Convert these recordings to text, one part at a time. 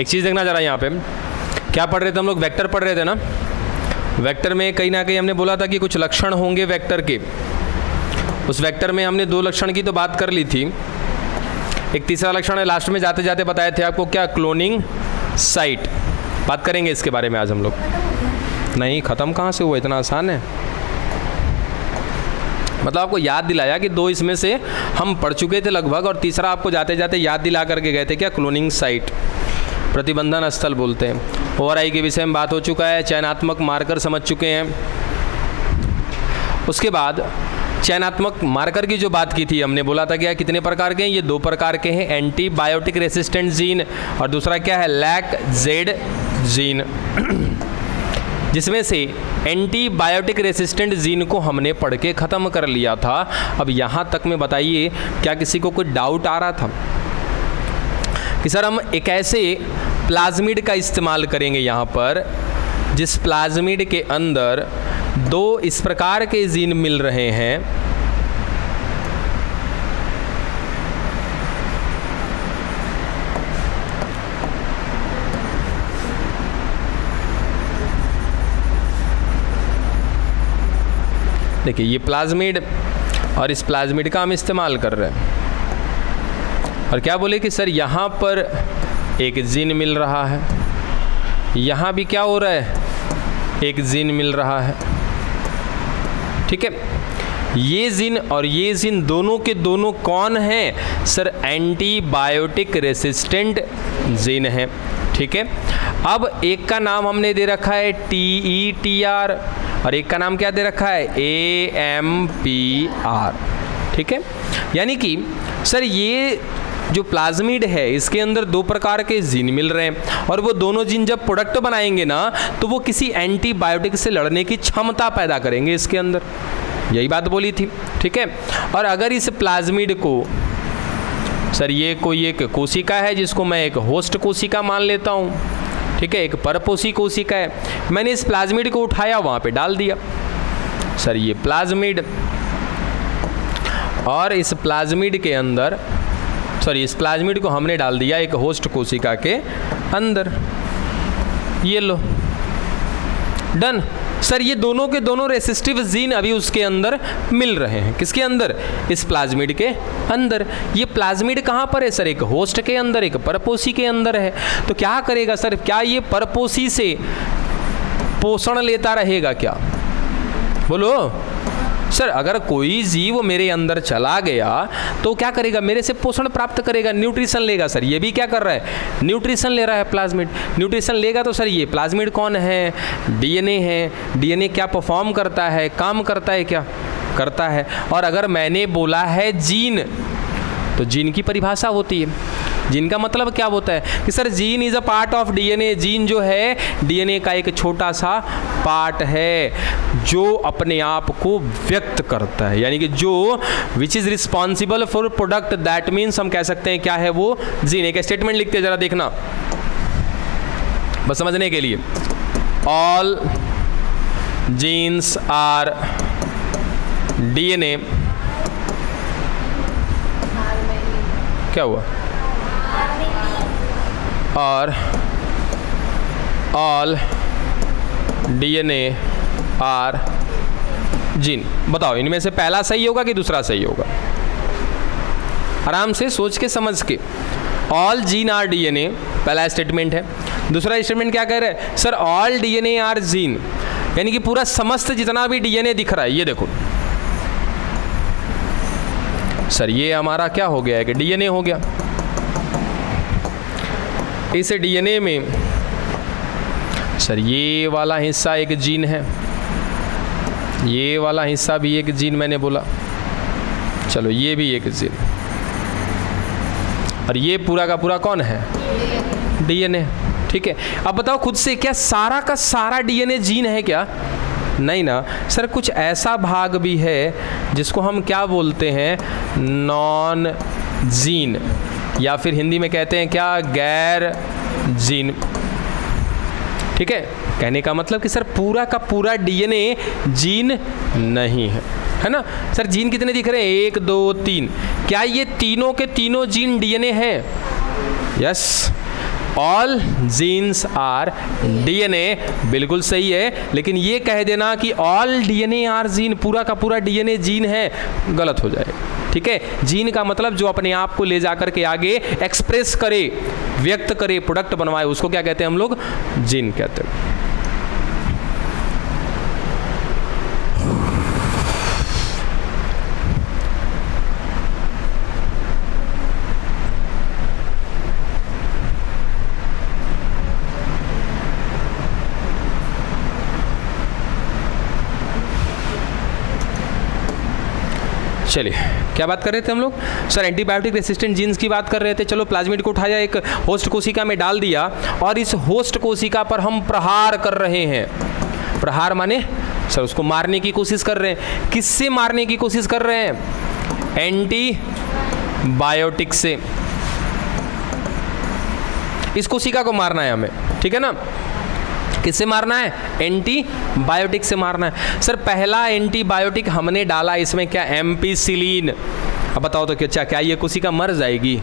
एक चीज़ देखना जरा, यहाँ पे क्या पढ़ रहे थे हम लोग? वेक्टर पढ़ रहे थे ना। वेक्टर में कहीं ना कहीं हमने बोला था कि कुछ लक्षण होंगे वेक्टर के। उस वेक्टर में हमने 2 लक्षण की तो बात कर ली थी। एक तीसरा लक्षण है, लास्ट में जाते जाते बताए थे आपको, क्या? Cloning site. बात करेंगे इसके बारे में आज हम लोग। नहीं, ख़त्म कहाँ से हुआ, इतना आसान है। मतलब आपको याद दिलाया कि 2 इसमें से हम पढ़ चुके थे लगभग, और तीसरा आपको जाते जाते याद दिला करके गए थे, क्या? क्लोनिंग साइट, प्रतिबंधन स्थल बोलते हैं। ओआरआई के विषय में बात हो चुका है, चयनात्मक मार्कर समझ चुके हैं। उसके बाद चयनात्मक मार्कर की जो बात की थी, हमने बोला था क्या कितने प्रकार के हैं? ये 2 प्रकार के हैं, एंटीबायोटिक रेसिस्टेंट जीन और दूसरा क्या है? Lac Z gene. जिसमें से एंटीबायोटिक रेसिस्टेंट जीन को हमने पढ़ के ख़त्म कर लिया था। अब यहाँ तक में बताइए, क्या किसी को कोई डाउट आ रहा था कि सर हम एक ऐसे प्लाज्मिड का इस्तेमाल करेंगे यहाँ पर जिस प्लाज्मिड के अंदर 2 इस प्रकार के जीन मिल रहे हैं, देखिए ये प्लाज्मिड और इस प्लाज्मिड का हम इस्तेमाल कर रहे हैं, और क्या बोले कि सर यहाँ पर एक जीन मिल रहा है, यहाँ भी क्या हो रहा है? एक जीन मिल रहा है। ठीक है, ये जीन और ये जीन दोनों के दोनों कौन हैं? सर एंटीबायोटिक रेसिस्टेंट जीन है। ठीक है, अब एक का नाम हमने दे रखा है TETR और एक का नाम क्या दे रखा है? AMPR। ठीक है, यानी कि सर ये जो प्लाज्मिड है इसके अंदर 2 प्रकार के जीन मिल रहे हैं, और वो दोनों जीन जब प्रोडक्ट बनाएंगे ना तो वो किसी एंटीबायोटिक से लड़ने की क्षमता पैदा करेंगे इसके अंदर। यही बात बोली थी। ठीक है, और अगर इस प्लाज्मिड को, सर ये कोई एक कोशिका है जिसको मैं एक होस्ट कोशिका मान लेता हूँ, ठीक है, एक परपोषी कोशिका है, मैंने इस प्लाज्मिड को उठाया वहाँ पे डाल दिया। सर ये प्लाज्मिड, और इस प्लाज्मिड के अंदर, सॉरी इस प्लाज्मिड को हमने डाल दिया एक होस्ट कोशिका के अंदर। ये लो, डन। सर ये दोनों के दोनों रेसिस्टिव जीन अभी उसके अंदर मिल रहे हैं। किसके अंदर? इस प्लाज्मिड के अंदर। ये प्लाज्मिड कहाँ पर है? सर एक होस्ट के अंदर, एक परपोषी के अंदर है। तो क्या करेगा सर? क्या ये परपोषी से पोषण लेता रहेगा क्या? बोलो सर, अगर कोई जीव मेरे अंदर चला गया तो क्या करेगा? मेरे से पोषण प्राप्त करेगा, न्यूट्रिशन लेगा। सर ये भी क्या कर रहा है? न्यूट्रिशन ले रहा है प्लाज्मिड। न्यूट्रिशन लेगा तो सर ये प्लाज्मिड कौन है? डीएनए है। डीएनए क्या परफॉर्म करता है? काम करता है क्या? करता है। और अगर मैंने बोला है जीन, तो जीन की परिभाषा होती है। जीन का मतलब क्या होता है कि sir gene is a part of DNA. Gene जो है डीएनए का एक छोटा सा पार्ट है जो अपने आप को व्यक्त करता है, यानी कि जो which is responsible for product. That means हम कह सकते हैं क्या है वो? जीन। एक स्टेटमेंट लिखते हैं, जरा देखना बस समझने के लिए। ऑल जीन्स आर डीएनए, क्या हुआ? और ऑल डीएनए आर जीन। बताओ इनमें से पहला सही होगा कि दूसरा सही होगा? आराम से सोच के समझ के। ऑल जीन आर डीएनए पहला स्टेटमेंट है। दूसरा स्टेटमेंट क्या कह रहे हैं? Sir all DNA are gene, यानी कि पूरा समस्त जितना भी डीएनए दिख रहा है, ये देखो सर ये हमारा क्या हो गया है कि डीएनए हो गया। इस डीएनए में सर ये वाला हिस्सा एक जीन है, ये वाला हिस्सा भी एक जीन मैंने बोला, चलो ये भी एक जीन, और ये पूरा का पूरा कौन है? डीएनए। ठीक है, अब बताओ खुद से, क्या सारा का सारा डीएनए जीन है क्या? नहीं ना सर, कुछ ऐसा भाग भी है जिसको हम क्या बोलते हैं? नॉन जीन, या फिर हिंदी में कहते हैं क्या? गैर जीन। ठीक है, कहने का मतलब कि सर पूरा का पूरा डीएनए जीन नहीं है ना? सर जीन कितने दिख रहे हैं? 1 2 3। क्या ये तीनों के तीनों जीन डीएनए हैं? Yes. All genes are DNA, बिल्कुल सही है, लेकिन ये कह देना कि ऑल डीएनए आर जीन, पूरा का पूरा डीएनए जीन है, गलत हो जाएगा। ठीक है, जीन का मतलब जो अपने आप को ले जाकर के आगे एक्सप्रेस करे, व्यक्त करे, प्रोडक्ट बनवाए, उसको क्या कहते हैं हम लोग? जीन कहते हैं। चलिए, क्या बात कर रहे थे हम लोग? सर एंटीबायोटिक रेसिस्टेंट जीन्स की बात कर रहे थे। चलो, प्लाज्मिड को उठाया, एक होस्ट कोशिका में डाल दिया और इस होस्ट कोशिका पर हम प्रहार कर रहे हैं। प्रहार माने सर उसको मारने की कोशिश कर रहे हैं। किससे मारने की कोशिश कर रहे हैं? एंटीबायोटिक से। इस कोशिका को मारना है हमें, ठीक है ना? किससे मारना है? एंटीबायोटिक से मारना है। सर पहला एंटीबायोटिक हमने डाला, इसमें क्या? एम्पिसिलिन। अब बताओ तो क्या ये कोशिका मर जाएगी?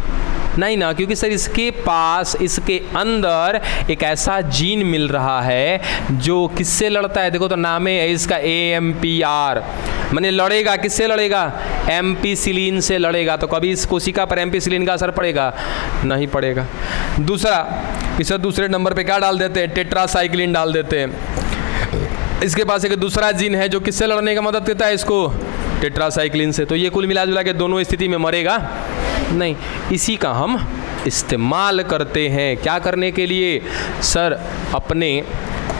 नहीं ना, क्योंकि सर इसके पास, इसके अंदर एक ऐसा जीन मिल रहा है जो किससे लड़ता है? देखो तो नाम है इसका AMPR, माने लड़ेगा। किससे लड़ेगा? एम्पिसिलिन से लड़ेगा। तो कभी इस कोशिका पर एम्पिसिलिन का असर पड़ेगा? नहीं पड़ेगा। दूसरे नंबर पे क्या डाल देते हैं? टेट्रासाइक्लिन डाल देते हैं। इसके पास एक दूसरा जीन है जो किससे लड़ने का मदद करता है? इसको टेट्रासाइक्लिन से। तो ये कुल मिला जुला के दोनों स्थिति में मरेगा नहीं। इसी का हम इस्तेमाल करते हैं क्या करने के लिए? सर अपने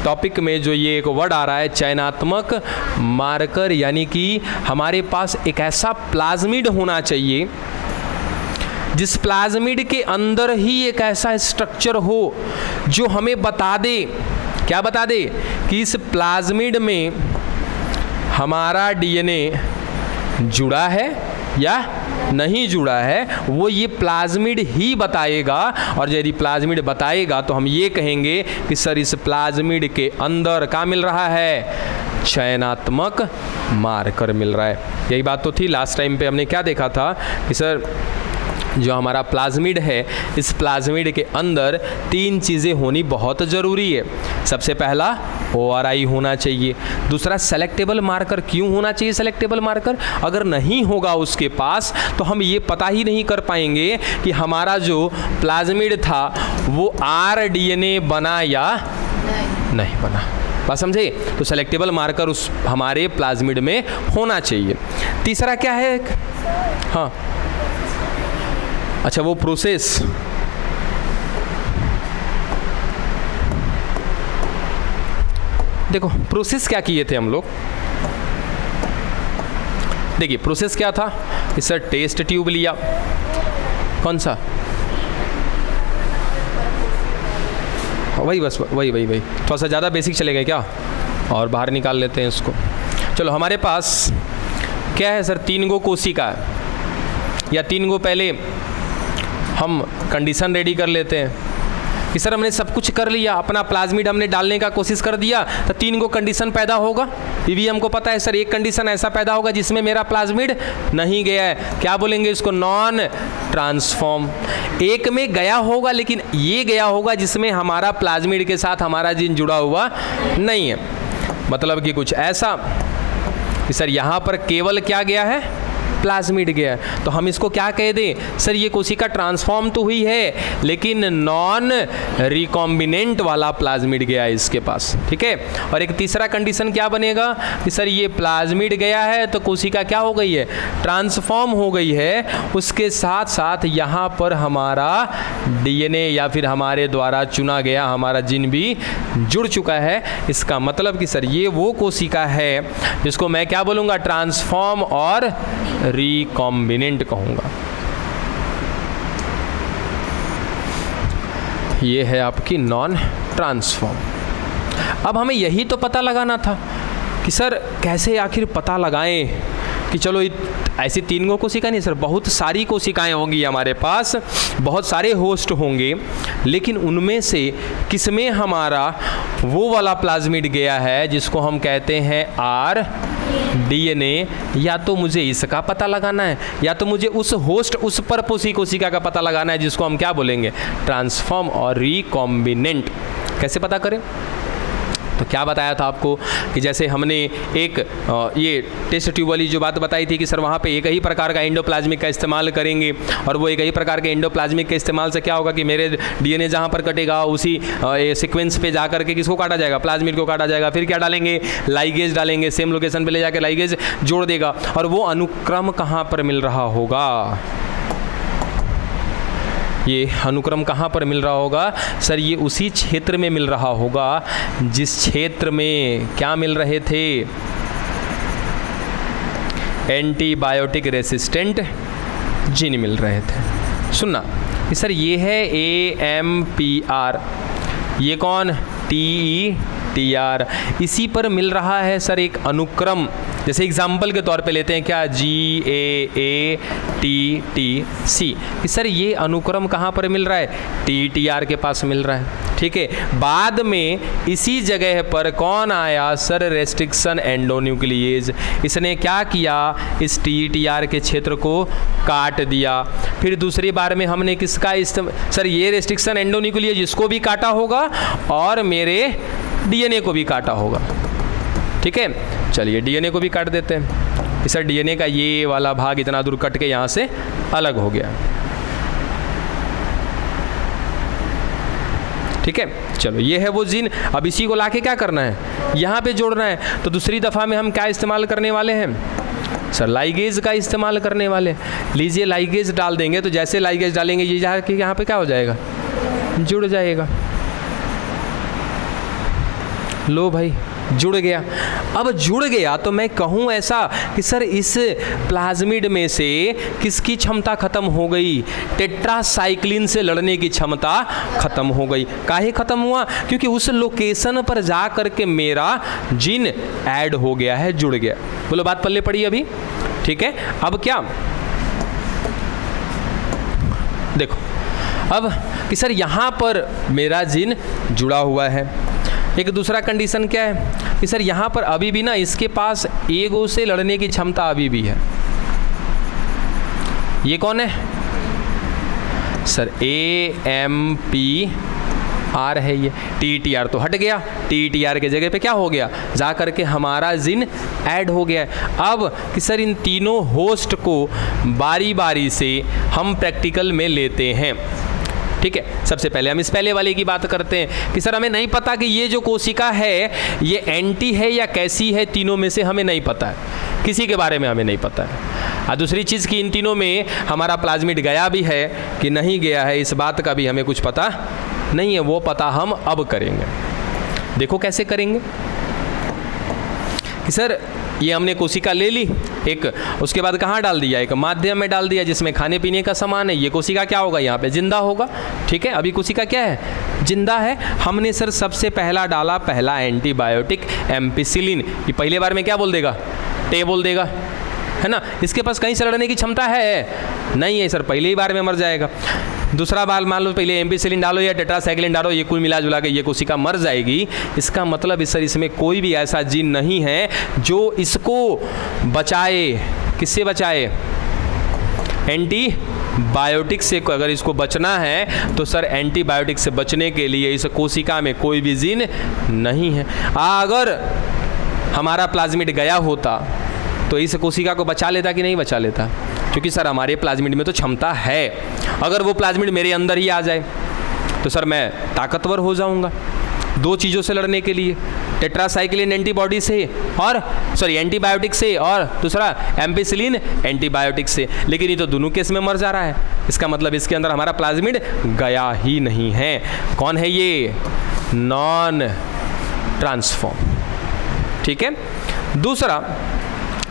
टॉपिक में जो ये एक वर्ड आ रहा है चयनात्मक मार्कर, यानी कि हमारे पास एक ऐसा प्लाज्मिड होना चाहिए जिस प्लाज्मिड के अंदर ही एक ऐसा स्ट्रक्चर हो जो हमें बता दे, क्या बता दे? कि इस प्लाज्मिड में हमारा डीएनए जुड़ा है या नहीं जुड़ा है, वो ये प्लाज्मिड ही बताएगा। और यदि प्लाज्मिड बताएगा तो हम ये कहेंगे कि सर इस प्लाज्मिड के अंदर क्या मिल रहा है? चयनात्मक मार्कर मिल रहा है। यही बात तो थी लास्ट टाइम पे हमने क्या देखा था कि सर जो हमारा प्लाज्मिड है, इस प्लाज्मिड के अंदर 3 चीज़ें होनी बहुत ज़रूरी है। सबसे पहला ORI होना चाहिए। दूसरा सेलेक्टेबल मार्कर। क्यों होना चाहिए सेलेक्टेबल मार्कर? अगर नहीं होगा उसके पास तो हम ये पता ही नहीं कर पाएंगे कि हमारा जो प्लाज्मिड था वो RDNA बना या नहीं बना। बात समझे? तो सेलेक्टेबल मार्कर उस हमारे प्लाज्मिड में होना चाहिए। तीसरा क्या है? हाँ, अच्छा, वो प्रोसेस। देखो प्रोसेस क्या किए थे हम लोग। देखिए प्रोसेस क्या था कि सर टेस्ट ट्यूब लिया, कौन सा? वही बस वही थोड़ा सा ज़्यादा बेसिक चले गए क्या? और बाहर निकाल लेते हैं इसको। चलो, हमारे पास क्या है सर? 3 गो कोशिका है, या 3 गो पहले हम कंडीशन रेडी कर लेते हैं कि सर हमने सब कुछ कर लिया, अपना प्लाज्मिड हमने डालने का कोशिश कर दिया, तो 3 गो कंडीशन पैदा होगा। ये भी हमको पता है सर, एक कंडीशन ऐसा पैदा होगा जिसमें मेरा प्लाज्मिड नहीं गया है, क्या बोलेंगे इसको? Non transform. एक में गया होगा, लेकिन ये गया होगा जिसमें हमारा प्लाज्मिड के साथ हमारा जीन जुड़ा हुआ नहीं है। मतलब कि कुछ ऐसा कि सर यहाँ पर केवल क्या गया है? प्लाज्मिड गया है। तो हम इसको क्या कह दें? सर ये कोशिका ट्रांसफॉर्म तो हुई है लेकिन नॉन रिकॉम्बिनेंट वाला प्लाज्मिड गया है इसके पास, ठीक है। और एक तीसरा कंडीशन क्या बनेगा कि सर ये प्लाज्मिड गया है तो कोशिका क्या हो गई है? ट्रांसफॉर्म हो गई है। उसके साथ साथ यहाँ पर हमारा डीएनए या फिर हमारे द्वारा चुना गया हमारा जीन भी जुड़ चुका है। इसका मतलब कि सर ये वो कोशिका है जिसको मैं क्या बोलूँगा? ट्रांसफॉर्म और रिकॉम्बिनेंट कहूँगा। ये है आपकी नॉन ट्रांसफॉर्म। अब हमें यही तो पता लगाना था कि सर कैसे आखिर पता लगाएं कि चलो ऐसी 3 गो कोशिका नहीं सर, बहुत सारी कोशिकाएं होंगी हमारे पास, बहुत सारे होस्ट होंगे, लेकिन उनमें से किसमें हमारा वो वाला प्लाज्मिड गया है जिसको हम कहते हैं डीएनए, या तो मुझे इसका पता लगाना है या तो मुझे उस होस्ट, उस परपोषी कोशिका का पता लगाना है, जिसको हम क्या बोलेंगे, ट्रांसफॉर्म और रिकॉम्बिनेंट। कैसे पता करें? तो क्या बताया था आपको कि जैसे हमने एक ये टेस्ट ट्यूब वाली जो बात बताई थी कि सर वहाँ पे एक ही प्रकार का एंडोप्लाज्मिक का इस्तेमाल करेंगे, और वो एक ही प्रकार के एंडोप्लाज्मिक के इस्तेमाल से क्या होगा कि मेरे डीएनए जहाँ पर कटेगा उसी सीक्वेंस पे जा करके किसको काटा जाएगा, प्लाज्मिड को काटा जाएगा। फिर क्या डालेंगे, लाइगेज डालेंगे, सेम लोकेशन पे ले जाकर लाइगेज जोड़ देगा, और वो अनुक्रम कहाँ पर मिल रहा होगा, ये अनुक्रम कहाँ पर मिल रहा होगा सर, ये उसी क्षेत्र में मिल रहा होगा जिस क्षेत्र में क्या मिल रहे थे, एंटीबायोटिक रेसिस्टेंट जीन मिल रहे थे। सुनना कि सर ये है AMPR, ये कौन, TETR, इसी पर मिल रहा है सर एक अनुक्रम। जैसे एग्जाम्पल के तौर पे लेते हैं क्या, GAATTC, कि सर ये अनुक्रम कहाँ पर मिल रहा है, TTR के पास मिल रहा है। ठीक है, बाद में इसी जगह पर कौन आया सर, रेस्ट्रिक्शन एंडोन्यूक्लिएज, इसने क्या किया, इस TTR के क्षेत्र को काट दिया। फिर दूसरी बार में हमने किसका सर, ये रेस्ट्रिक्शन एंडोन्यूक्लिएज इसको भी काटा होगा और मेरे डीएनए को भी काटा होगा। ठीक है, चलिए डीएनए को भी काट देते हैं। सर डीएनए का ये वाला भाग इतना दूर कट के यहाँ से अलग हो गया। ठीक है, चलो ये है वो जीन। अब इसी को लाके क्या करना है, यहाँ पे जोड़ना है। तो दूसरी दफ़ा में हम क्या इस्तेमाल करने वाले हैं सर, लाइगेज का इस्तेमाल करने वाले। लीजिए लाइगेज डाल देंगे, तो जैसे लाइगेज डालेंगे ये जाके यहाँ पे क्या हो जाएगा, जुड़ जाएगा। लो भाई जुड़ गया। अब जुड़ गया तो मैं कहूँ ऐसा कि सर इस प्लाज्मिड में से किसकी क्षमता खत्म हो गई, टेट्रासाइक्लिन से लड़ने की क्षमता खत्म हो गई। काहे खत्म हुआ, क्योंकि उस लोकेशन पर जा करके मेरा जीन ऐड हो गया है, जुड़ गया। बोलो बात पल्ले पड़ी अभी। ठीक है, अब क्या देखो, अब कि सर यहाँ पर मेरा जीन जुड़ा हुआ है। एक दूसरा कंडीशन क्या है कि सर यहाँ पर अभी भी ना इसके पास एगो से लड़ने की क्षमता अभी भी है। ये कौन है सर, AMPR है ये। TTR तो हट गया, TTR के जगह पे क्या हो गया, जा करके हमारा जीन ऐड हो गया है। अब कि सर इन तीनों होस्ट को बारी बारी से हम प्रैक्टिकल में लेते हैं। ठीक है, सबसे पहले हम इस पहले वाले की बात करते हैं कि सर हमें नहीं पता कि ये जो कोशिका है ये एंटी है या कैसी है, तीनों में से हमें नहीं पता है, किसी के बारे में हमें नहीं पता है। और दूसरी चीज़ कि इन तीनों में हमारा प्लाज्मिड गया भी है कि नहीं गया है, इस बात का भी हमें कुछ पता नहीं है, वो पता हम अब करेंगे। देखो कैसे करेंगे कि सर ये हमने कोशिका ले ली एक, उसके बाद कहाँ डाल दिया, एक माध्यम में डाल दिया जिसमें खाने पीने का सामान है। ये कोशिका क्या होगा, यहाँ पे जिंदा होगा। ठीक है, अभी कोशिका क्या है, जिंदा है। हमने सर सबसे पहला डाला, पहला एंटीबायोटिक एम्पिसिलिन। ये पहले बार में क्या बोल देगा, टे बोल देगा, है ना। इसके पास कहीं से लड़ने की क्षमता है नहीं है सर, पहले ही बार में मर जाएगा। दूसरा बार मान लो पहले एम्पिसिलिन डालो या टेट्रासाइक्लिन डालो, ये कुल मिला जुला के ये कोशिका मर जाएगी। इसका मतलब सर इसमें कोई भी ऐसा जीन नहीं है जो इसको बचाए। किससे बचाए, एंटीबायोटिक से। अगर इसको बचना है तो सर एंटीबायोटिक से बचने के लिए इस कोशिका में कोई भी जीन नहीं है। अगर हमारा प्लाज्मिड गया होता तो इस कोशिका को बचा लेता कि नहीं बचा लेता, क्योंकि सर हमारे प्लाज्मिड में तो क्षमता है। अगर वो प्लाज्मिड मेरे अंदर ही आ जाए तो सर मैं ताकतवर हो जाऊंगा दो चीज़ों से लड़ने के लिए, टेट्रासाइक्लिन एंटीबॉडी से और एंटीबायोटिक से, और दूसरा एम्पिसिलिन एंटीबायोटिक से। लेकिन ये तो दोनों केस में मर जा रहा है। इसका मतलब इसके अंदर हमारा प्लाज्मिड गया ही नहीं है। कौन है ये, नॉन ट्रांसफॉर्म। ठीक है, दूसरा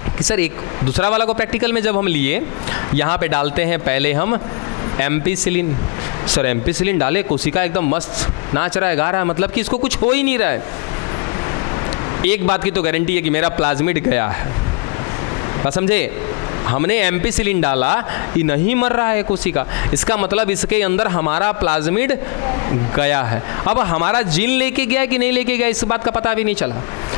कि सर एक दूसरा वाला को प्रैक्टिकल में जब हम लिए, यहाँ पे डालते हैं पहले हम एम्पिसिलिन। सर एम्पिसिलिन डाले, कोशिका एकदम मस्त नाच रहा है, गा रहा है, मतलब कि इसको कुछ हो ही नहीं रहा है। एक बात की तो गारंटी है कि मेरा प्लाज्मिड गया है, बात समझे। हमने एम्पिसिलिन डाला, ये नहीं मर रहा है कोशिका, इसका मतलब इसके अंदर हमारा प्लाज्मिड गया है। अब हमारा जीन लेके गया कि नहीं लेके गया इस बात का पता भी नहीं चला।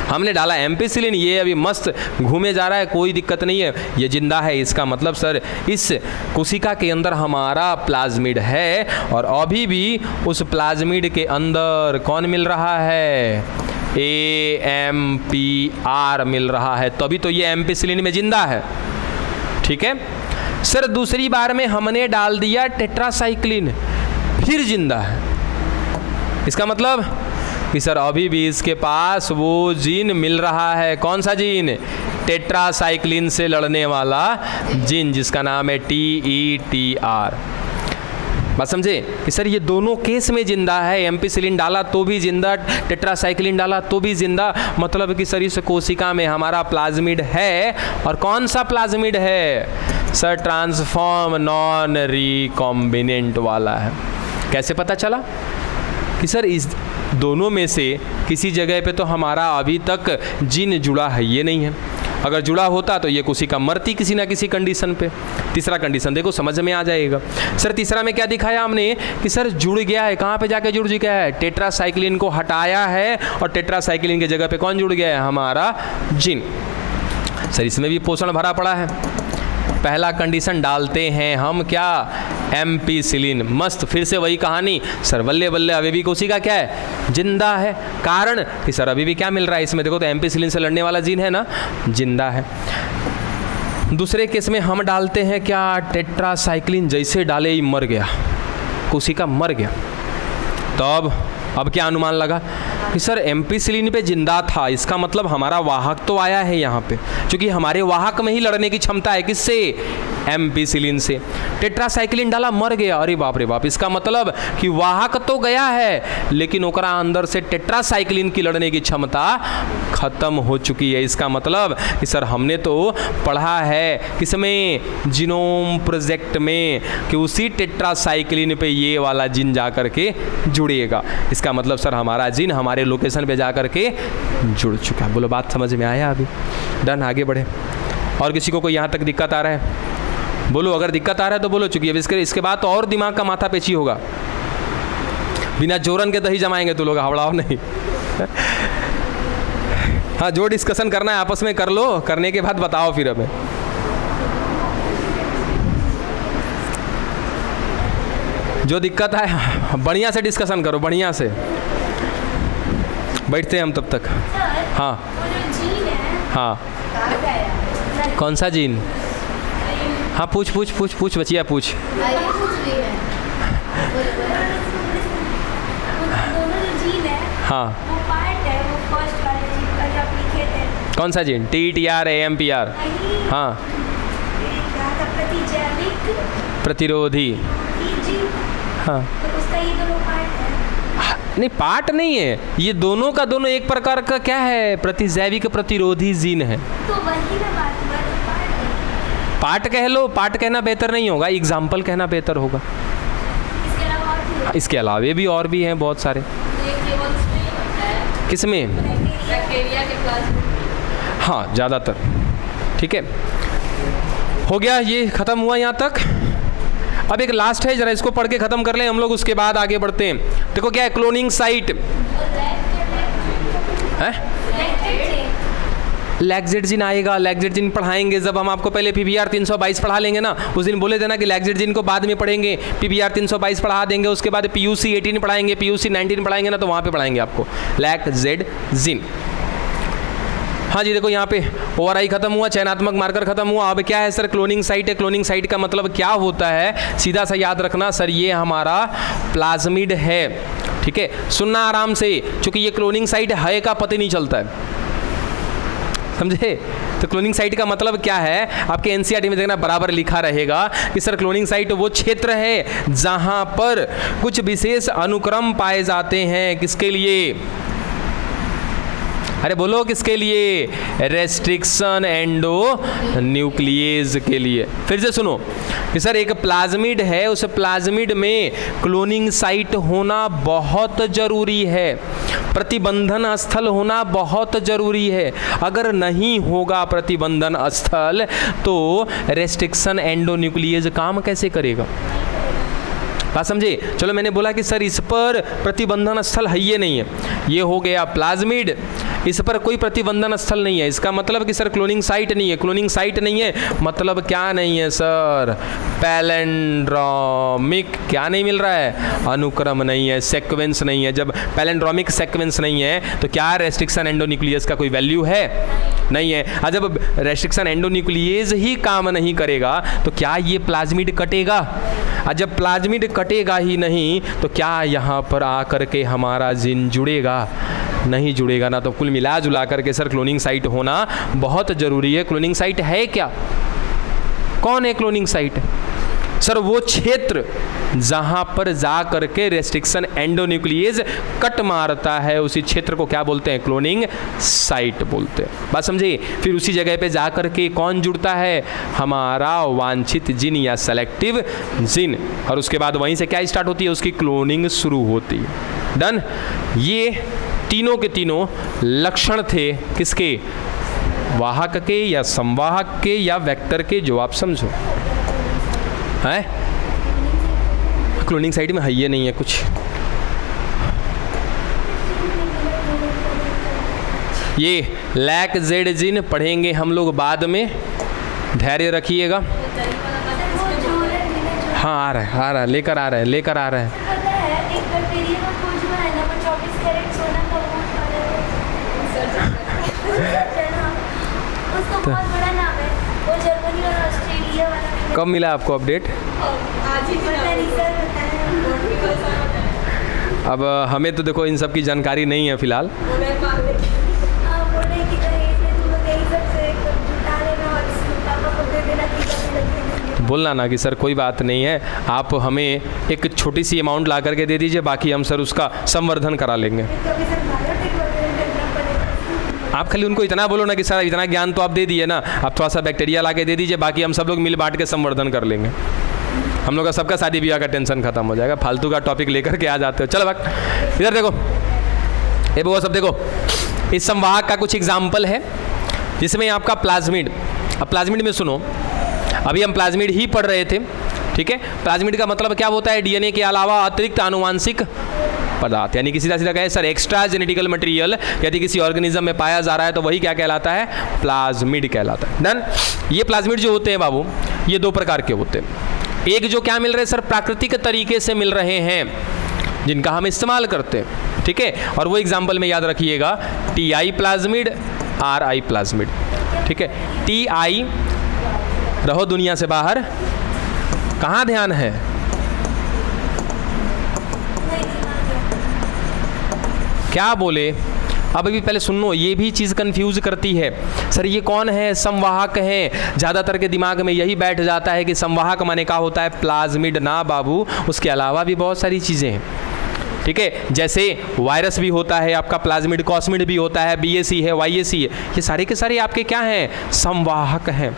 हमने डाला एम्पिसिलिन, ये अभी मस्त घूमे जा रहा है, कोई दिक्कत नहीं है, ये जिंदा है। इसका मतलब सर इस कोशिका के अंदर हमारा प्लाज्मिड है और अभी भी उस प्लाज्मिड के अंदर कौन मिल रहा है, AMPR मिल रहा है, तभी तो ये एम्पिसिलिन में जिंदा है। ठीक है सर, दूसरी बार में हमने डाल दिया टेट्रासाइक्लिन, फिर जिंदा है। इसका मतलब कि सर अभी भी इसके पास वो जीन मिल रहा है, कौन सा जीन, टेट्रासाइक्लिन से लड़ने वाला जीन जिसका नाम है TETR। बात समझे कि सर ये दोनों केस में जिंदा है, एम्पिसिलिन डाला तो भी जिंदा, टेट्रासाइक्लिन डाला तो भी जिंदा। मतलब कि सर इस कोशिका में हमारा प्लाज्मिड है, और कौन सा प्लाज्मिड है सर, ट्रांसफॉर्म नॉन रिकॉम्बिनेंट वाला है। कैसे पता चला कि सर इस दोनों में से किसी जगह पे तो हमारा अभी तक जीन जुड़ा है, ये नहीं है। अगर जुड़ा होता तो ये कोशिका मरती किसी ना किसी कंडीशन पे। तीसरा कंडीशन देखो, समझ में आ जाएगा। सर तीसरा में क्या दिखाया हमने कि सर जुड़ गया है, कहाँ पे जाके जुड़ गया है, टेट्रासाइक्लिन को हटाया है और टेट्रासाइक्लिन की जगह पे कौन जुड़ गया है, हमारा जीन। सर इसमें भी पोषण भरा पड़ा है। पहला कंडीशन डालते हैं हम क्या, एम्पिसिलिन, मस्त, फिर से वही कहानी सर, बल्ले बल्ले अभी भी कोशिका क्या है, जिंदा है। कारण कि सर अभी भी क्या मिल रहा है इसमें, देखो तो एम्पिसिलिन से लड़ने वाला जीन है ना, जिंदा है। दूसरे केस में हम डालते हैं क्या, टेट्रासाइक्लिन, जैसे डाले ही मर गया, कोशिका मर गया। तो अब क्या अनुमान लगा कि सर एम्पिसिलिन पे जिंदा था, इसका मतलब हमारा वाहक तो आया है यहाँ पे, क्योंकि हमारे वाहक में ही लड़ने की क्षमता है, किससे, एम्पिसिलिन से। टेट्रासाइक्लिन डाला, मर गया, अरे बाप रे बाप, इसका मतलब कि वाहक तो गया है लेकिन ओकरा अंदर से टेट्रासाइक्लिन की लड़ने की क्षमता खत्म हो चुकी है। इसका मतलब कि सर हमने तो पढ़ा है किसमें, जीनोम प्रोजेक्ट में, कि उसी टेट्रासाइक्लिन पे ये वाला जीन जा करके जुड़ेगा। इसका मतलब सर हमारा जीन हमारे लोकेशन पे जा करके जुड़ चुका है। बोलो बात समझ में आया अभी, डन, आगे बढ़े। और किसी को कोई यहाँ तक दिक्कत आ रहा है बोलो, अगर दिक्कत आ रहा है तो बोलो, चूंकि अब इसके बाद तो और दिमाग का माथा पेची होगा, बिना जोरन के दही जमाएंगे तो लोग, हवड़ाओ नहीं। हाँ, जो डिस्कशन करना है आपस में कर लो, करने के बाद बताओ फिर हमें। जो दिक्कत है बढ़िया से डिस्कशन करो, बढ़िया से। बैठते हैं हम तब तक। हाँ हाँ, कौन सा जीन, हाँ पूछ पूछ पूछ पूछ बचिया पूछ। हाँ, कौन सा जीन, TETR, AMPR, हाँ, प्रतिरोधी, हाँ, नहीं पार्ट नहीं है, ये दोनों का दोनों एक प्रकार का क्या है, प्रतिजैविक प्रतिरोधी जीन है। तो वही ना बात, पार्ट कह लो, पार्ट कहना बेहतर नहीं होगा, एग्जाम्पल कहना बेहतर होगा। इसके अलावा भी और भी हैं बहुत सारे। किसमें, हाँ ज़्यादातर। ठीक है, हो गया, ये ख़त्म हुआ यहाँ तक। अब एक लास्ट है, जरा इसको पढ़ के ख़त्म कर लें हम लोग, उसके बाद आगे बढ़ते हैं। देखो क्या है, क्लोनिंग साइट है, लैक्जेटजिन आएगा, लैक्जेटजिन पढ़ाएंगे जब हम आपको पहले PBR 322 पढ़ा लेंगे ना, उस दिन बोले थे ना कि लैक्जेटजिन को बाद में पढ़ेंगे, PBR 322 पढ़ा देंगे, उसके बाद PUC 18 पढ़ाएंगे, PUC 19 पढ़ाएंगे ना, तो वहाँ पे पढ़ाएंगे आपको लैक्जेटजिन। हाँ जी, देखो यहाँ पे ORI खत्म हुआ, चयनात्मक मार्कर खत्म हुआ। अब क्या है सर, क्लोनिंग साइट है। क्लोनिंग साइट का मतलब क्या होता है, सीधा सा याद रखना सर, ये हमारा प्लाज्मिड है। ठीक है, सुनना आराम से, क्योंकि ये क्लोनिंग साइट है का पता नहीं चलता है, समझे। तो क्लोनिंग साइट का मतलब क्या है, आपके NCERT में देखना बराबर लिखा रहेगा कि सर क्लोनिंग साइट वो क्षेत्र है जहाँ पर कुछ विशेष अनुक्रम पाए जाते हैं, किसके लिए, अरे बोलो किसके लिए? रेस्ट्रिक्शन एंडो न्यूक्लियेज के लिए। फिर से सुनो कि सर एक प्लाज्मिड है, उस प्लाज्मिड में क्लोनिंग साइट होना बहुत जरूरी है, प्रतिबंधन स्थल होना बहुत जरूरी है। अगर नहीं होगा प्रतिबंधन स्थल तो रेस्ट्रिक्शन एंडोन्यूक्लियेज काम कैसे करेगा? बात समझे? चलो मैंने बोला कि सर इस पर प्रतिबंधन स्थल है ये नहीं है, ये हो गया प्लाज्मिड, इस पर कोई प्रतिबंधन स्थल नहीं है, इसका मतलब कि सर क्लोनिंग साइट नहीं है। क्लोनिंग साइट नहीं है मतलब क्या नहीं है सर? पैलेंड्रोमिक क्या नहीं मिल रहा है? अनुक्रम नहीं है, सीक्वेंस नहीं है। जब पैलेंड्रोमिक सीक्वेंस नहीं है तो क्या रेस्ट्रिक्शन एंडोन्यूक्लियस का कोई वैल्यू है? नहीं है। और जब रेस्ट्रिक्शन एंडोन्यूक्लियस ही काम नहीं करेगा तो क्या ये प्लाज्मिड कटेगा? और जब प्लाज्मिड कटेगा ही नहीं तो क्या यहाँ पर आकर के हमारा जीन जुड़ेगा? नहीं जुड़ेगा ना। तो कुल मिला जुला करके सर क्लोनिंग साइट होना बहुत ज़रूरी है। क्लोनिंग साइट है क्या? कौन है क्लोनिंग साइट? सर वो क्षेत्र जहाँ पर जा करके रेस्ट्रिक्शन एंडोन्यूक्लियेज कट मारता है, उसी क्षेत्र को क्या बोलते हैं? क्लोनिंग साइट बोलते हैं। बात समझे? फिर उसी जगह पे जा करके कौन जुड़ता है? हमारा वांछित जीन या सेलेक्टिव जीन, और उसके बाद वहीं से क्या स्टार्ट होती है? उसकी क्लोनिंग शुरू होती है। डन। ये तीनों के तीनों लक्षण थे किसके? वाहक के या संवाहक के या वेक्टर के, जो आप समझो है। क्लोनिंग साइट में है ये नहीं है कुछ। ये लैक जेड जीन पढ़ेंगे हम लोग बाद में, धैर्य रखिएगा। हाँ आ रहा है लेकर आ रहा है। कब मिला आपको अपडेट? अब हमें तो देखो इन सब की जानकारी नहीं है फिलहाल। बोलना ना कि सर कोई बात नहीं है, आप हमें एक छोटी सी अमाउंट ला करके दे दीजिए, बाकी हम सर उसका संवर्धन करा लेंगे। आप खाली उनको इतना बोलो ना कि सर इतना ज्ञान तो आप दे दिए ना, आप थोड़ा सा बैक्टीरिया ला के दे दीजिए, बाकी हम सब लोग मिल बांट के संवर्धन कर लेंगे। हम लोग का सबका शादी ब्याह का टेंशन खत्म हो जाएगा। फालतू का टॉपिक लेकर के आ जाते हो। चलो भाग इधर देखो, ये वो सब देखो, इस संवाहक का कुछ एग्जाम्पल है जिसमें आपका प्लाज्मिड। अब प्लाज्मिड में सुनो, अभी हम प्लाज्मिड ही पढ़ रहे थे, ठीक है। प्लाज्मिड का मतलब क्या होता है? डीएनए के अलावा अतिरिक्त आनुवांशिक पदार्थ, यानी कि सीधा सीधा कहे सर एक्स्ट्रा जेनेटिकल मटेरियल यदि किसी ऑर्गेनिज्म में पाया जा रहा है तो वही क्या कहलाता है? प्लाज्मिड कहलाता है। डन। ये प्लाज्मिड जो होते हैं बाबू, ये दो प्रकार के होते हैं। एक जो क्या मिल रहे हैं सर, प्राकृतिक तरीके से मिल रहे हैं जिनका हम इस्तेमाल करते हैं, ठीक है। और वो एग्जाम्पल में याद रखिएगा, टीआई प्लाज्मिड, आरआई प्लाज्मिड, ठीक है। टीआई रहो दुनिया से बाहर, कहाँ ध्यान है? क्या बोले? अब अभी पहले सुनो, ये भी चीज़ कंफ्यूज करती है। सर ये कौन है? संवाहक है। ज़्यादातर के दिमाग में यही बैठ जाता है कि संवाहक माने क्या होता है? प्लाज्मिड। ना बाबू, उसके अलावा भी बहुत सारी चीज़ें हैं, ठीक है। जैसे वायरस भी होता है आपका प्लाज्मिड, कॉस्मिड भी होता है, बीएसी है, वाईएसी है, ये सारे के सारे आपके क्या हैं? संवाहक हैं,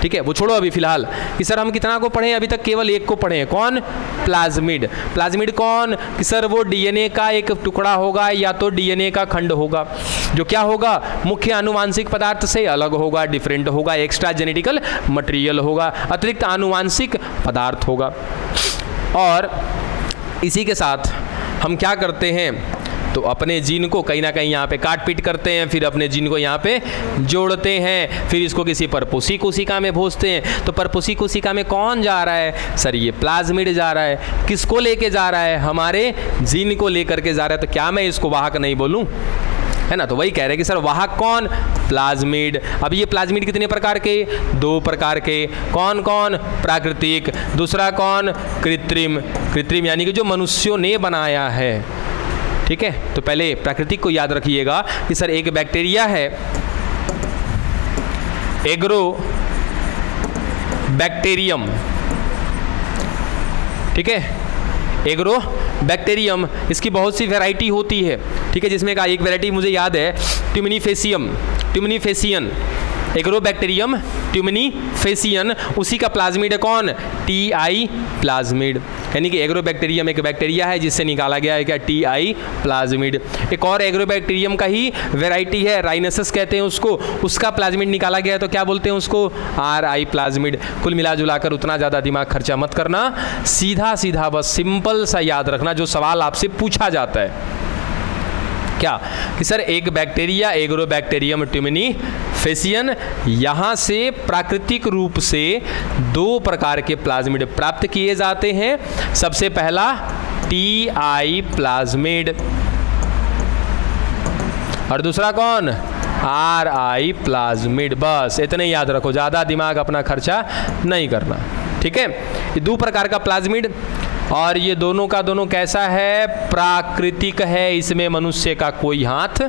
ठीक है। वो छोड़ो अभी फिलहाल कि सर हम कितना को पढ़े? अभी तक केवल एक को पढ़े हैं। कौन? प्लाज्मिड। प्लाज्मिड कौन? कि सर वो डीएनए का एक टुकड़ा होगा या तो डीएनए का खंड होगा, जो क्या होगा? मुख्य आनुवांशिक पदार्थ से अलग होगा, डिफरेंट होगा, एक्स्ट्रा जेनेटिकल मटेरियल होगा, अतिरिक्त आनुवांशिक पदार्थ होगा। और इसी के साथ हम क्या करते हैं? तो अपने जीन को कहीं ना कहीं यहाँ पे काट पीट करते हैं, फिर अपने जीन को यहाँ पे जोड़ते हैं, फिर इसको किसी परपोषी कोशिका में भेजते हैं। तो परपोषी कोशिका में कौन जा रहा है? सर ये प्लाज्मिड जा रहा है। किसको लेके जा रहा है? हमारे जीन को लेकर के जा रहा है। तो क्या मैं इसको वाहक नहीं बोलूँ? है ना। तो वही कह रहे हैं कि सर वाहक कौन? प्लाज्मिड। अब ये प्लाज्मिड कितने प्रकार के? दो प्रकार के। कौन कौन? प्राकृतिक। दूसरा कौन? कृत्रिम। कृत्रिम यानी कि जो मनुष्यों ने बनाया है, ठीक है। तो पहले प्राकृतिक को याद रखिएगा कि सर एक बैक्टीरिया है, एग्रो बैक्टीरियम, ठीक है। एग्रो बैक्टीरियम, इसकी बहुत सी वैरायटी होती है, ठीक है, जिसमें का एक वैरायटी मुझे याद है ट्यूमिनीफेसियन, एग्रोबैक्टीरियम ट्यूमिनीफेसियन, उसी का प्लाज्मिड है कौन, TI प्लाज्मिड, यानी कि एग्रोबैक्टीरियम एक बैक्टीरिया है जिससे निकाला गया है क्या, TI प्लाज्मिड। एक और एग्रोबैक्टीरियम का ही वैरायटी है, राइनेसस कहते हैं उसको, उसका प्लाज्मिड निकाला गया है तो क्या बोलते हैं उसको, RI प्लाज्मिड। कुल मिला जुलाकर उतना ज़्यादा दिमाग खर्चा मत करना, सीधा सीधा बस सिंपल सा याद रखना जो सवाल आपसे पूछा जाता है क्या, कि सर एक बैक्टीरिया एग्रोबैक्टीरियम ट्यूमिनीफेसियन, यहाँ से प्राकृतिक रूप से 2 प्रकार के प्लाज्मिड प्राप्त किए जाते हैं। सबसे पहला TI प्लाज्मिड और दूसरा कौन, RI प्लाज्मिड। बस इतने याद रखो, ज़्यादा दिमाग अपना खर्चा नहीं करना, ठीक है। ये 2 प्रकार का प्लाज्मिड, और ये दोनों का दोनों कैसा है, प्राकृतिक है, इसमें मनुष्य का कोई हाथ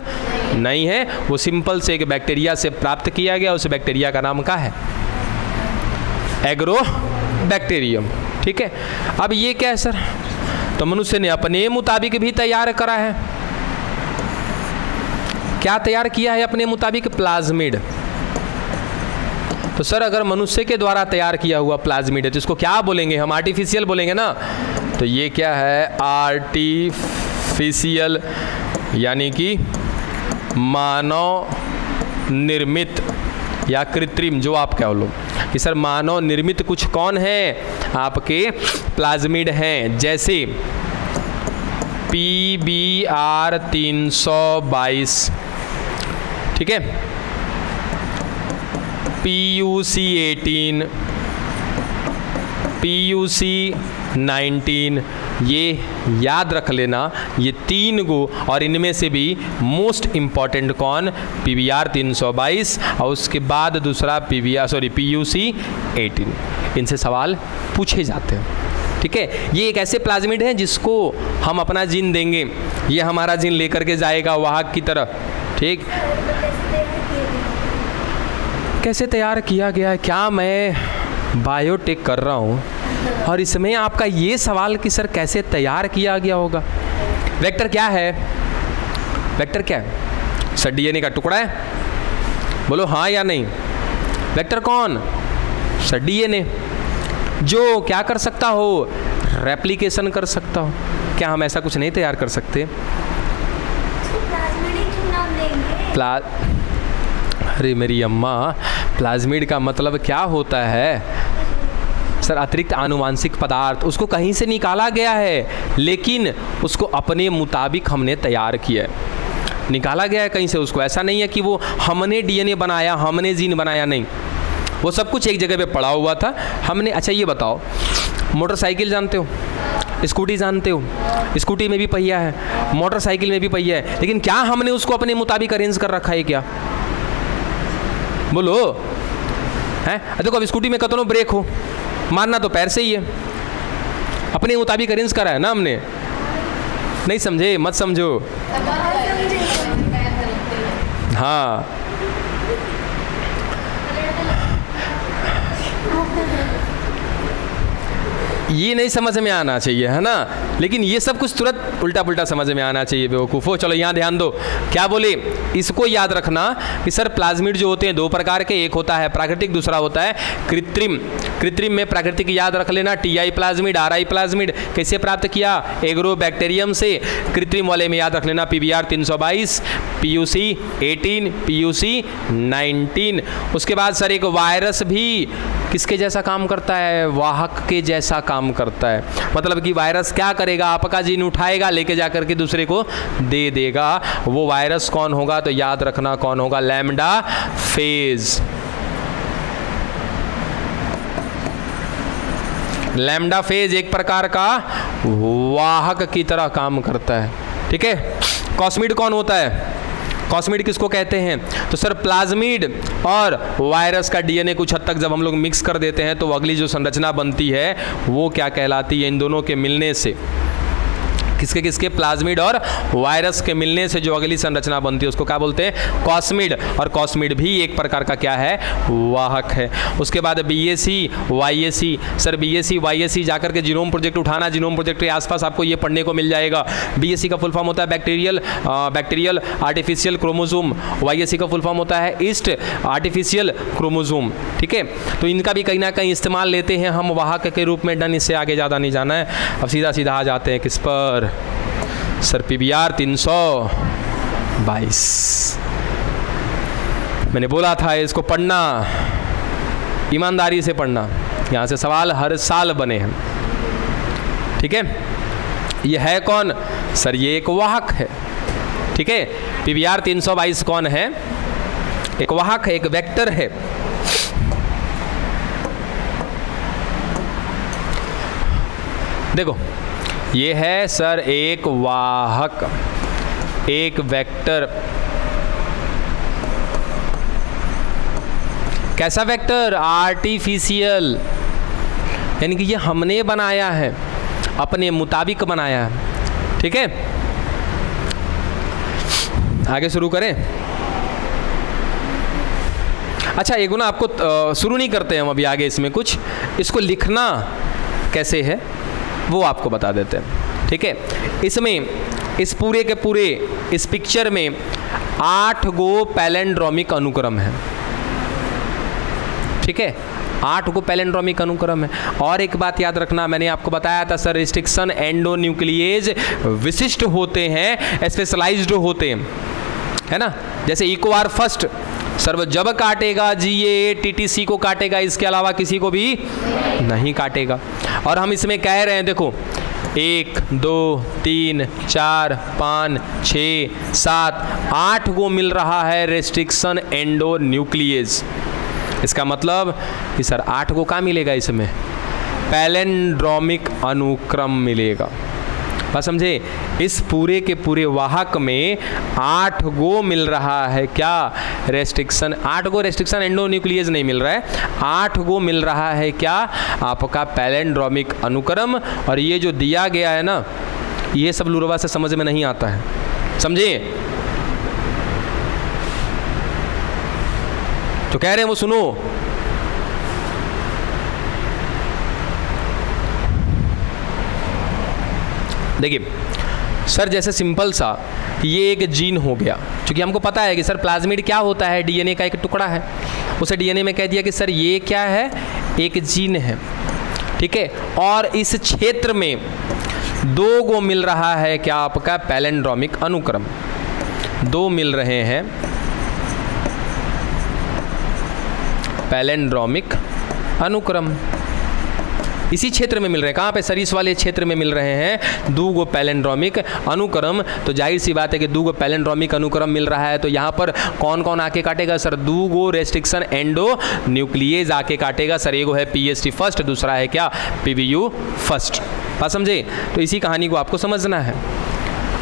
नहीं है, वो सिंपल से एक बैक्टीरिया से प्राप्त किया गया, उस बैक्टीरिया का नाम क्या है, एग्रोबैक्टीरियम, ठीक है। अब ये क्या है सर, तो मनुष्य ने अपने मुताबिक भी तैयार करा है, क्या तैयार किया है अपने मुताबिक, प्लाज्मिड। तो सर अगर मनुष्य के द्वारा तैयार किया हुआ प्लाज्मिड है तो इसको क्या बोलेंगे हम, आर्टिफिशियल बोलेंगे ना, तो ये क्या है, आर्टिफिशियल, यानी कि मानव निर्मित या कृत्रिम, जो आप क्या बोलो कि सर मानव निर्मित कुछ कौन है, आपके प्लाज्मिड हैं, जैसे PBr 322, ठीक है, PUC 18, PUC 19, ये याद रख लेना, ये 3 गो, और इनमें से भी मोस्ट इम्पॉर्टेंट कौन, PBr 322 और उसके बाद दूसरा PUC 18, इनसे सवाल पूछे जाते हैं, ठीक है। ये एक ऐसे प्लाज्मिड हैं जिसको हम अपना जीन देंगे, ये हमारा जीन लेकर के जाएगा वाहक की तरह, ठीक। कैसे तैयार किया गया है, क्या मैं बायोटेक कर रहा हूँ और इसमें आपका ये सवाल कि सर कैसे तैयार किया गया होगा। वेक्टर क्या है, वेक्टर क्या है, सर DNA का टुकड़ा है, बोलो हाँ या नहीं। वेक्टर कौन, सर DNA, जो क्या कर सकता हो, रेप्लिकेशन कर सकता हो। क्या हम ऐसा कुछ नहीं तैयार कर सकते, अरे मेरी अम्मा, प्लाज्मिड का मतलब क्या होता है सर, अतिरिक्त आनुवांशिक पदार्थ, उसको कहीं से निकाला गया है लेकिन उसको अपने मुताबिक हमने तैयार किया है, निकाला गया है कहीं से उसको, ऐसा नहीं है कि वो हमने DNA बनाया, हमने जीन बनाया, नहीं, वो सब कुछ एक जगह पे पड़ा हुआ था हमने। अच्छा ये बताओ, मोटरसाइकिल जानते हो, स्कूटी जानते हो, स्कूटी में भी पहिया है, मोटरसाइकिल में भी पहिया है, लेकिन क्या हमने उसको अपने मुताबिक अरेंज कर रखा है क्या, बोलो हैं। देखो अब स्कूटी में कतनो ब्रेक हो, मारना तो पैर से ही है, अपने मुताबिक अरेंज करा है ना हमने, नहीं समझे, मत समझो, हाँ ये नहीं समझ में आना चाहिए, है ना, लेकिन ये सब कुछ तुरंत उल्टा पुल्टा समझ में आना चाहिए बेवकूफ़ो। चलो यहाँ ध्यान दो, क्या बोले, इसको याद रखना कि सर प्लाज्मिड जो होते हैं 2 प्रकार के, एक होता है प्राकृतिक, दूसरा होता है कृत्रिम। कृत्रिम में प्राकृतिक याद रख लेना, TI प्लाज्मिड, RI प्लाज्मिड, कैसे प्राप्त किया, एग्रोबैक्टीरियम से। कृत्रिम वाले में याद रख लेना PBr 322, PUC 18, PUC 19। उसके बाद सर एक वायरस भी किसके जैसा काम करता है, वाहक के जैसा काम करता है, मतलब कि वायरस क्या करेगा, आपका जीन उठाएगा, लेके जाकर के दूसरे को दे देगा। वो वायरस कौन होगा, तो याद रखना कौन होगा, लैम्डा फेज। लैम्डा फेज एक प्रकार का वाहक की तरह काम करता है, ठीक है। कॉस्मिड कौन होता है, कॉस्मिड किसको कहते हैं, तो सर प्लाज्मिड और वायरस का DNA कुछ हद तक जब हम लोग मिक्स कर देते हैं तो अगली जो संरचना बनती है वो क्या कहलाती है, इन दोनों के मिलने से किसके किसके, प्लाज्मिड और वायरस के मिलने से जो अगली संरचना बनती है उसको क्या बोलते हैं, कॉस्मिड। और कॉस्मिड भी एक प्रकार का क्या है, वाहक है। उसके बाद BAC YAC, sir BAC YAC जाकर के जीनोम प्रोजेक्ट उठाना, जीनोम प्रोजेक्ट के आसपास आपको ये पढ़ने को मिल जाएगा। BAC का फुल फॉर्म होता है बैक्टीरियल आर्टिफिशियल क्रोमोसोम, YAC का फुल फॉर्म होता है ईस्ट आर्टिफिशियल क्रोमोसोम, ठीक है। तो इनका भी कहीं ना कहीं इस्तेमाल लेते हैं हम वाहक के रूप में। डन, इससे आगे ज़्यादा नहीं जाना है। अब सीधा सीधा आ जाते हैं किस पर, सर PBR 322। मैंने बोला था इसको पढ़ना, ईमानदारी से पढ़ना, यहाँ से सवाल हर साल बने हैं, ठीक है। ये है कौन, सर ये एक वाहक है, ठीक है। PBR 322 कौन है, एक वाहक है, एक वेक्टर है। देखो ये है सर एक वाहक, एक वेक्टर। कैसा वेक्टर, आर्टिफिशियल, यानी कि ये हमने बनाया है, अपने मुताबिक बनाया है, ठीक है। आगे शुरू करें। अच्छा एक ना आपको शुरू नहीं करते हम अभी आगे, इसमें कुछ इसको लिखना कैसे है वो आपको बता देते हैं, ठीक है। इसमें इस पूरे के पूरे इस पिक्चर में 8 गो पैलेंड्रोमिक अनुक्रम है, ठीक है। 8 को पैलेंड्रोमिक अनुक्रम है। और एक बात याद रखना, मैंने आपको बताया था सर रिस्ट्रिक्शन एंडोन्यूक्लिएज विशिष्ट होते हैं, स्पेशलाइज्ड होते हैं, है ना। जैसे इकोआर फर्स्ट सर वो जब काटेगा GAA TTC को काटेगा, इसके अलावा किसी को भी नहीं काटेगा। और हम इसमें कह रहे हैं देखो 1 2 3 4 5 6 7 8 को मिल रहा है रेस्ट्रिक्शन एंडोन्यूक्लिएज। इसका मतलब कि सर 8 को क्या मिलेगा, इसमें पैलेंड्रोमिक अनुक्रम मिलेगा। बात समझे, इस पूरे के पूरे वाहक में 8 गो मिल रहा है क्या, रेस्ट्रिक्शन। 8 गो रेस्ट्रिक्शन एंडोन्यूक्लिएज नहीं मिल रहा है, 8 गो मिल रहा है क्या, आपका पैलेंड्रोमिक अनुक्रम। और ये जो दिया गया है ना, ये सब लुरवा से समझ में नहीं आता है, समझे। तो कह रहे हैं वो सुनो, देखिए सर जैसे सिंपल सा ये एक जीन हो गया, क्योंकि हमको पता है कि सर प्लाज्मिड क्या होता है, DNA का एक टुकड़ा है। उसे DNA में कह दिया कि सर ये क्या है, एक जीन है, ठीक है। और इस क्षेत्र में 2 गो मिल रहा है क्या, आपका पैलेंड्रोमिक अनुक्रम। 2 मिल रहे हैं पैलेंड्रोमिक अनुक्रम, इसी क्षेत्र में मिल रहे हैं। कहाँ पे, सर इस वाले क्षेत्र में मिल रहे हैं 2 गो पैलेंड्रोमिक अनुक्रम। तो जाहिर सी बात है कि 2 गो पैलेंड्रोमिक अनुक्रम मिल रहा है, तो यहाँ पर कौन कौन आके काटेगा, सर 2 गो रेस्ट्रिक्शन एंडोन्यूक्लिएज आके काटेगा। सर एगो है PST फर्स्ट, दूसरा है क्या, PBU फर्स्ट। बात समझे। तो इसी कहानी को आपको समझना है।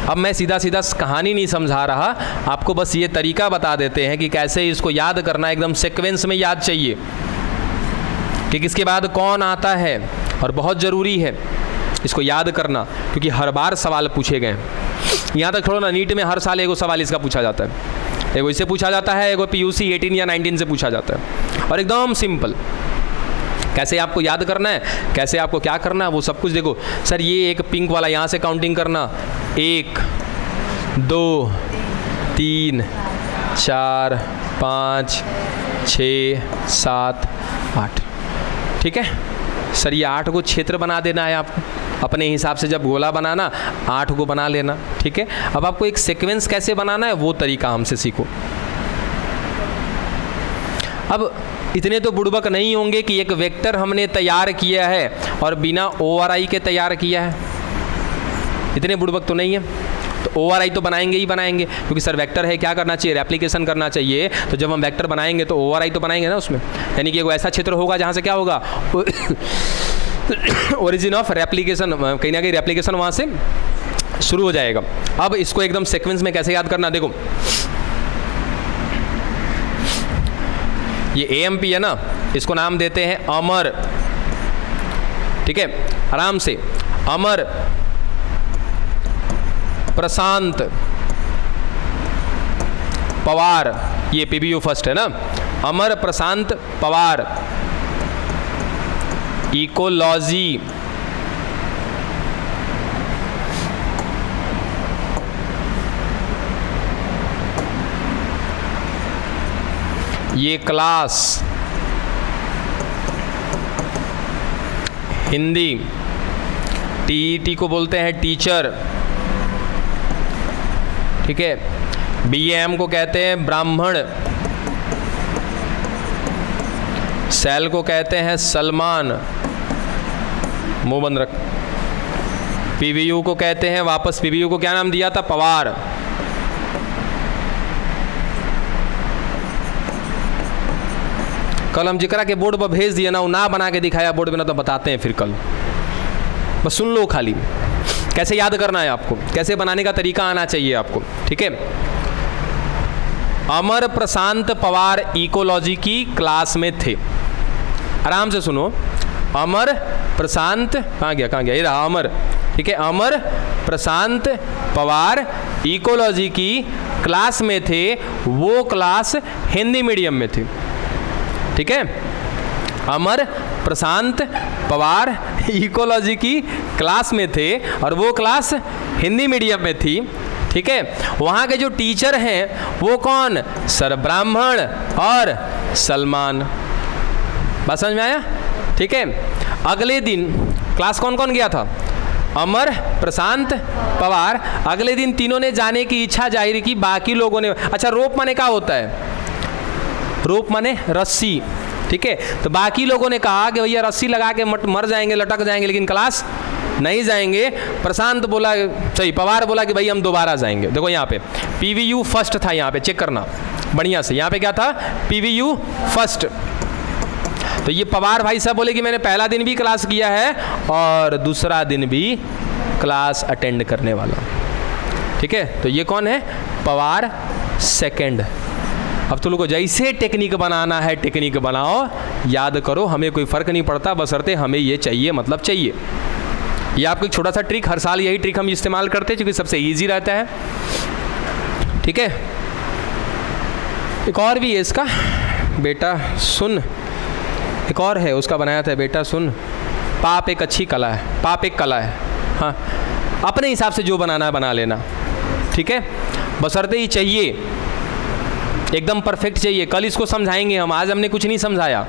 अब मैं सीधा सीधा कहानी नहीं समझा रहा, आपको बस ये तरीका बता देते हैं कि कैसे इसको याद करना, एकदम सीक्वेंस में याद चाहिए कि किसके बाद कौन आता है। और बहुत ज़रूरी है इसको याद करना, क्योंकि हर बार सवाल पूछे गए। यहाँ तक छोड़ो ना, नीट में हर साल एगो सवाल इसका पूछा जाता है, एगो इससे पूछा जाता है, एगो PUC 18 या 19 से पूछा जाता है। और एकदम सिंपल, कैसे आपको याद करना है, कैसे आपको क्या करना है, वो सब कुछ देखो। सर ये एक पिंक वाला, यहाँ से काउंटिंग करना, 1 2 3 4 5 6 7 8, ठीक है। सर ये 8 को क्षेत्र बना देना है आपको, अपने हिसाब से जब गोला बनाना 8 को बना लेना, ठीक है। अब आपको एक सीक्वेंस कैसे बनाना है वो तरीका हमसे सीखो। अब इतने तो बुड़बक नहीं होंगे कि एक वेक्टर हमने तैयार किया है और बिना ORI के तैयार किया है, इतने बुड़बक तो नहीं है। तो ORI तो बनाएंगे ही बनाएंगे, क्योंकि सर वेक्टर है, क्या करना चाहिए, रेप्लिकेशन करना चाहिए। तो जब हम वेक्टर बनाएंगे तो ORI तो बनाएंगे ना उसमें, यानी कि एक ऐसा क्षेत्र होगा जहाँ से क्या होगा, ओरिजिन ऑफ रेप्लिकेशन, कहीं ना कहीं रेप्लिकेशन वहाँ से शुरू हो जाएगा। अब इसको एकदम सीक्वेंस में कैसे याद करना, देखो ये AMP है ना, इसको नाम देते हैं अमर, ठीक है, आराम से, अमर प्रशांत पवार, ये पीबीयू फर्स्ट है ना, अमर प्रशांत पवार इकोलॉजी, ये क्लास हिंदी, टीईटी को बोलते हैं टीचर, ठीक है, बीएम को कहते हैं ब्राह्मण, सेल को कहते हैं सलमान, मुंह बंद रख, पीवीयू को कहते हैं, वापस पीवीयू को क्या नाम दिया था, पवार, कल हम जिक्रा के बोर्ड पर भेज दिए ना, वो ना बना के दिखाया बोर्ड पे ना, तो बताते हैं फिर कल, बस सुन लो खाली, कैसे याद करना है आपको, कैसे बनाने का तरीका आना चाहिए आपको, ठीक है। अमर प्रशांत पवार इकोलॉजी की क्लास में थे, आराम से सुनो, अमर प्रशांत, कहाँ गया ये रहा अमर, ठीक है, अमर प्रशांत पवार इकोलॉजी की क्लास में थे, वो क्लास हिंदी मीडियम में थी, ठीक है, अमर प्रशांत पवार इकोलॉजी की क्लास में थे और वो क्लास हिंदी मीडियम में थी, ठीक है। वहाँ के जो टीचर हैं वो कौन, सर ब्राह्मण और सलमान, बात समझ में आया, ठीक है। अगले दिन क्लास कौन कौन गया था, अमर प्रशांत पवार, अगले दिन तीनों ने जाने की इच्छा जाहिर की, बाकी लोगों ने, अच्छा रोप माने क्या होता है, रोप माने रस्सी, ठीक है, तो बाकी लोगों ने कहा कि भैया रस्सी लगा के मर जाएंगे, लटक जाएंगे, लेकिन क्लास नहीं जाएंगे। प्रशांत बोला, सही पवार बोला कि भाई हम दोबारा जाएंगे। देखो यहाँ पे पीवीयू फर्स्ट था, यहाँ पे चेक करना बढ़िया से, यहाँ पे क्या था, पीवीयू फर्स्ट। तो ये पवार भाई साहब बोले कि मैंने पहला दिन भी क्लास किया है और दूसरा दिन भी क्लास अटेंड करने वाला, ठीक है। तो ये कौन है, पवार सेकंड। अब तुम लोग को जैसे टेक्निक बनाना है टेक्निक बनाओ, याद करो, हमें कोई फ़र्क नहीं पड़ता, बशर्ते हमें ये चाहिए, मतलब चाहिए। ये आपको एक छोटा सा ट्रिक, हर साल यही ट्रिक हम इस्तेमाल करते हैं क्योंकि सबसे इजी रहता है, ठीक है। एक और भी है इसका, बेटा सुन, एक और है उसका बनाया था, बेटा सुन, पाप एक अच्छी कला है, पाप एक कला है, हाँ, अपने हिसाब से जो बनाना है बना लेना, ठीक है, बशर्ते ही चाहिए, एकदम परफेक्ट चाहिए। कल इसको समझाएंगे हम, आज हमने कुछ नहीं समझाया,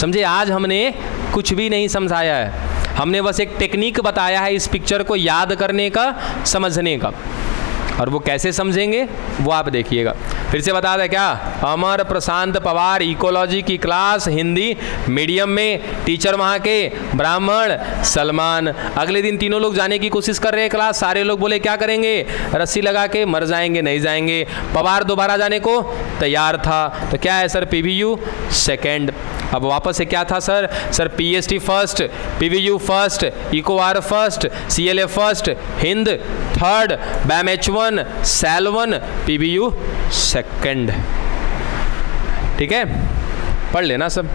समझे, आज हमने कुछ भी नहीं समझाया है, हमने बस एक टेक्निक बताया है इस पिक्चर को याद करने का, समझने का, और वो कैसे समझेंगे वो आप देखिएगा। फिर से बता दें क्या, अमर प्रशांत पवार इकोलॉजी की क्लास हिंदी मीडियम में, टीचर वहाँ के ब्राह्मण सलमान। अगले दिन तीनों लोग जाने की कोशिश कर रहे हैं क्लास, सारे लोग बोले क्या करेंगे, रस्सी लगा के मर जाएंगे, नहीं जाएंगे। पवार दोबारा जाने को तैयार था, तो क्या है सर, पीवीयू सेकेंड। अब वापस से क्या था sir, sir PST first, PVU first, EcoR first, CLA first, Hind third, BAMH1, SAL1, PVU second, ठीक है, पढ़ लेना सब।